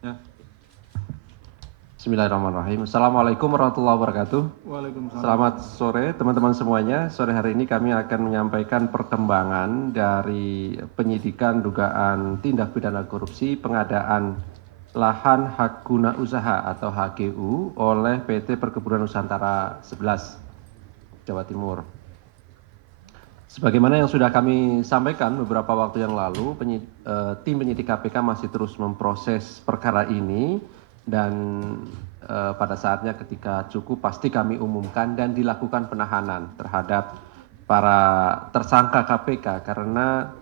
Ya. Bismillahirrahmanirrahim. Assalamualaikum warahmatullahi wabarakatuh. Waalaikumsalam. Selamat sore teman-teman semuanya. Sore hari ini kami akan menyampaikan perkembangan dari penyidikan dugaan tindak pidana korupsi pengadaan lahan hak guna usaha atau HGU oleh PT Perkebunan Nusantara 11 Jawa Timur. Sebagaimana yang sudah kami sampaikan beberapa waktu yang lalu, tim penyidik KPK masih terus memproses perkara ini dan pada saatnya ketika cukup pasti kami umumkan dan dilakukan penahanan terhadap para tersangka KPK karena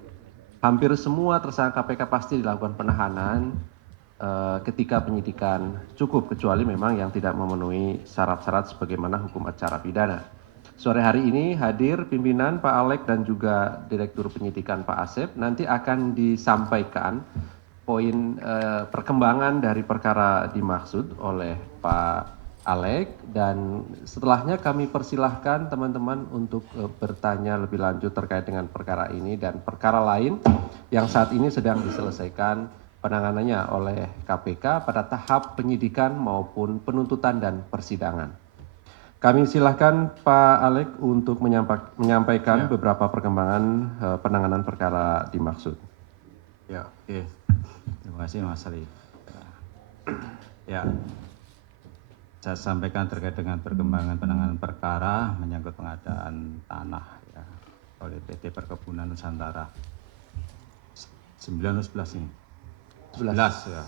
hampir semua tersangka KPK pasti dilakukan penahanan ketika penyidikan cukup kecuali memang yang tidak memenuhi syarat-syarat sebagaimana hukum acara pidana. Sore hari ini hadir pimpinan Pak Alek dan juga Direktur Penyidikan Pak Asep. Nanti akan disampaikan poin perkembangan dari perkara dimaksud oleh Pak Alek dan setelahnya kami persilahkan teman-teman untuk bertanya lebih lanjut terkait dengan perkara ini dan perkara lain yang saat ini sedang diselesaikan penanganannya oleh KPK pada tahap penyidikan maupun penuntutan dan persidangan. Kami silahkan Pak Alek untuk menyampaikan beberapa perkembangan penanganan perkara dimaksud. Ya, oke. Terima kasih Mas Ali. Ya, saya sampaikan terkait dengan perkembangan penanganan perkara menyangkut pengadaan tanah ya, oleh PT Perkebunan Nusantara. 9 atau 11 ini? 11 ya,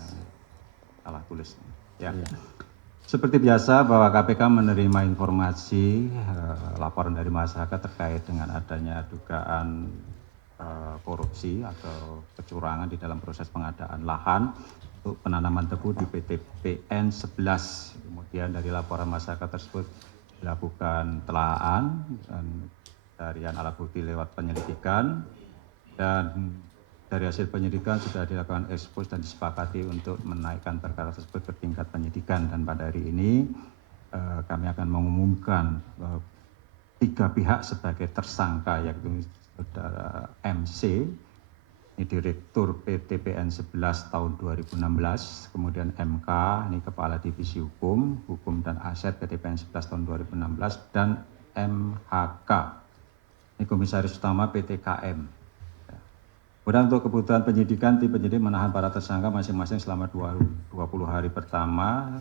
salah tulis. Ya. Seperti biasa bahwa KPK menerima informasi laporan dari masyarakat terkait dengan adanya dugaan korupsi atau kecurangan di dalam proses pengadaan lahan untuk penanaman tebu di PT PN 11. Kemudian dari laporan masyarakat tersebut dilakukan telaah dan pencarian alat bukti lewat penyelidikan dan dari hasil penyidikan sudah dilakukan ekspos dan disepakati untuk menaikkan perkara tersebut ke tingkat penyidikan dan pada hari ini kami akan mengumumkan 3 pihak sebagai tersangka yaitu saudara MC, ini Direktur PT PN 11 tahun 2016, kemudian MK, ini Kepala Divisi Hukum dan Aset PT PN 11 tahun 2016 dan MHK, ini Komisaris Utama PT KM. Kemudian untuk kebutuhan penyidikan, tim penyidik menahan para tersangka masing-masing selama 20 hari pertama,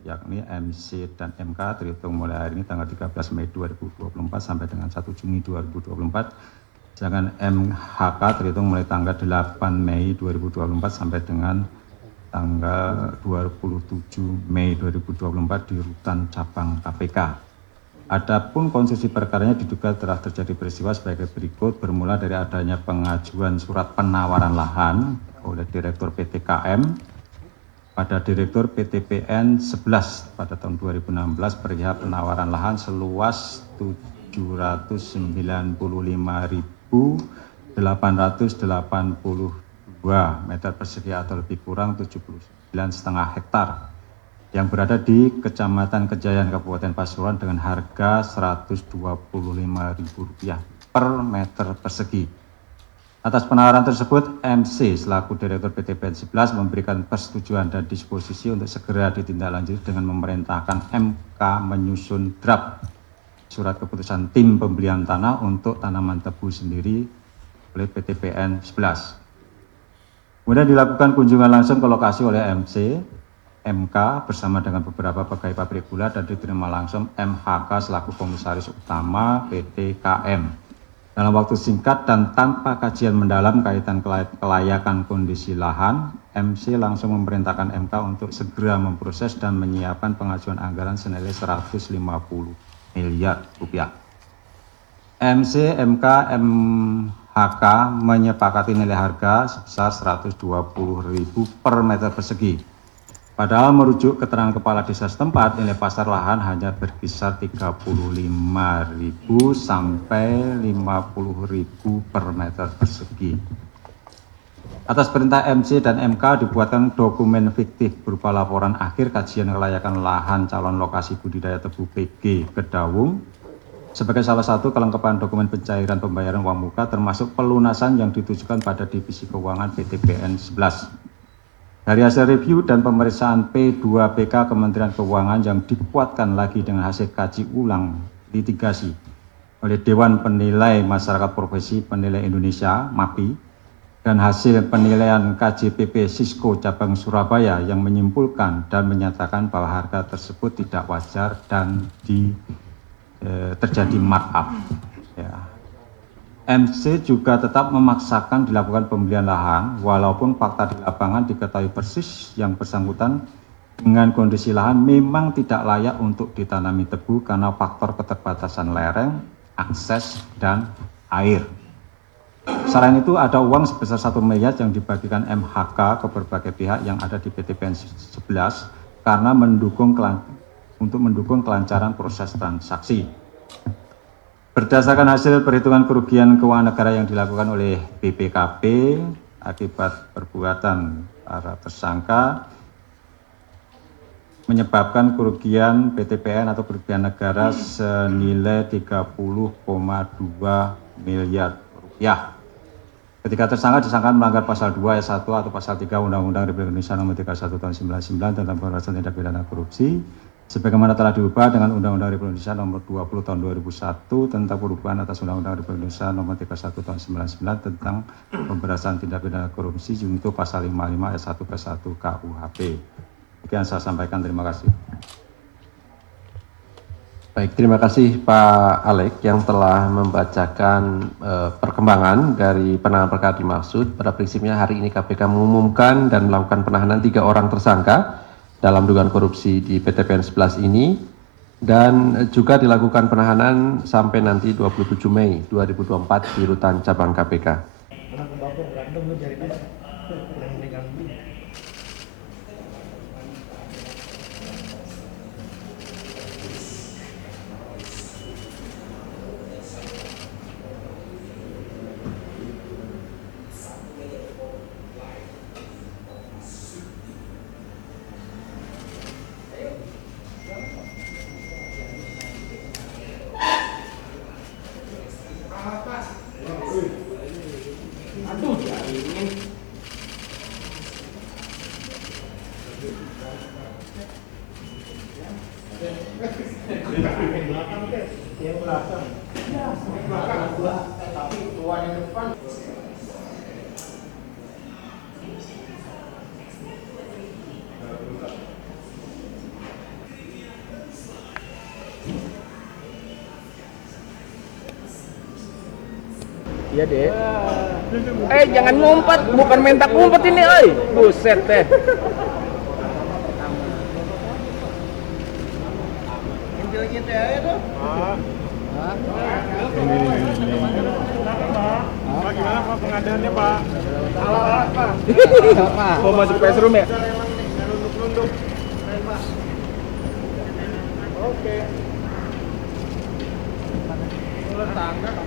yakni MC dan MK terhitung mulai hari ini tanggal 13 Mei 2024 sampai dengan 1 Juni 2024. Sedangkan MHK terhitung mulai tanggal 8 Mei 2024 sampai dengan tanggal 27 Mei 2024 di Rutan Cabang KPK. Adapun konstruksi perkaranya diduga telah terjadi peristiwa sebagai berikut, bermula dari adanya pengajuan surat penawaran lahan oleh Direktur PT KM pada Direktur PT PN 11 pada tahun 2016 perihal penawaran lahan seluas 795.882 meter persegi atau lebih kurang 79,5 hektar yang berada di Kecamatan Kejayaan Kabupaten Pasuruan dengan harga Rp125.000 per meter persegi. Atas penawaran tersebut, MC selaku Direktur PT PN 11 memberikan persetujuan dan disposisi untuk segera ditindaklanjuti dengan memerintahkan MK menyusun draft surat keputusan tim pembelian tanah untuk tanaman tebu sendiri oleh PT PN 11. Kemudian dilakukan kunjungan langsung ke lokasi oleh MC, MK bersama dengan beberapa pegawai pabrik gula dan diterima langsung MHK selaku Komisaris Utama PT KM. Dalam waktu singkat dan tanpa kajian mendalam kaitan kelayakan kondisi lahan, MC langsung memerintahkan MK untuk segera memproses dan menyiapkan pengajuan anggaran senilai Rp150 miliar. MC, MK, MHK menyepakati nilai harga sebesar Rp120.000 per meter persegi. Padahal merujuk keterangan kepala desa setempat, nilai pasar lahan hanya berkisar Rp35.000 sampai Rp50.000 per meter persegi. Atas perintah MC dan MK dibuatkan dokumen fiktif berupa laporan akhir kajian kelayakan lahan calon lokasi budidaya tebu PG Kedawung sebagai salah satu kelengkapan dokumen pencairan pembayaran uang muka termasuk pelunasan yang ditujukan pada divisi keuangan PT PN 11. Dari hasil review dan pemeriksaan P2PK Kementerian Keuangan yang dikuatkan lagi dengan hasil kaji ulang litigasi oleh Dewan Penilai Masyarakat Profesi Penilai Indonesia (MAPI) dan hasil penilaian KJPP Sisko Cabang Surabaya yang menyimpulkan dan menyatakan bahwa harga tersebut tidak wajar dan terjadi markup. Ya. MC juga tetap memaksakan dilakukan pembelian lahan walaupun fakta di lapangan diketahui persis yang bersangkutan dengan kondisi lahan memang tidak layak untuk ditanami tebu karena faktor keterbatasan lereng, akses, dan air. Selain itu ada uang sebesar 1 miliar yang dibagikan MHK ke berbagai pihak yang ada di PTPN 11 karena untuk mendukung kelancaran proses transaksi. Berdasarkan hasil perhitungan kerugian keuangan negara yang dilakukan oleh BPKP akibat perbuatan para tersangka menyebabkan kerugian PTPN atau kerugian negara senilai 30,2 miliar rupiah. Ketika tersangka disangkakan melanggar pasal 2 ayat 1 atau pasal 3 Undang-Undang Republik Indonesia Nomor 31 Tahun 1999 tentang pemberantasan tindak pidana korupsi, sebagaimana telah diubah dengan Undang-Undang Republik Indonesia Nomor 20 Tahun 2001 tentang perubahan atas Undang-Undang Republik Indonesia Nomor 31 Tahun 1999 tentang pemberantasan tindak pidana korupsi junto pasal 55 ayat 1 ke 1 KUHP. Sekian saya sampaikan, terima kasih. Baik, terima kasih Pak Alek yang telah membacakan perkembangan dari penanganan perkara dimaksud. Pada prinsipnya hari ini KPK mengumumkan dan melakukan penahanan 3 orang tersangka dalam dugaan korupsi di PTPN 11 ini dan juga dilakukan penahanan sampai nanti 27 Mei 2024 di Rutan Cabang KPK. Iya deh. Jangan ngumpet, bukan mentak ngumpet ini, buset deh. Gitu ya itu. Pak, gimana Pak pengadaannya Pak? Alat Pak. Mau masuk PS room ya? Nunduk-nunduk. Oke. Tangga.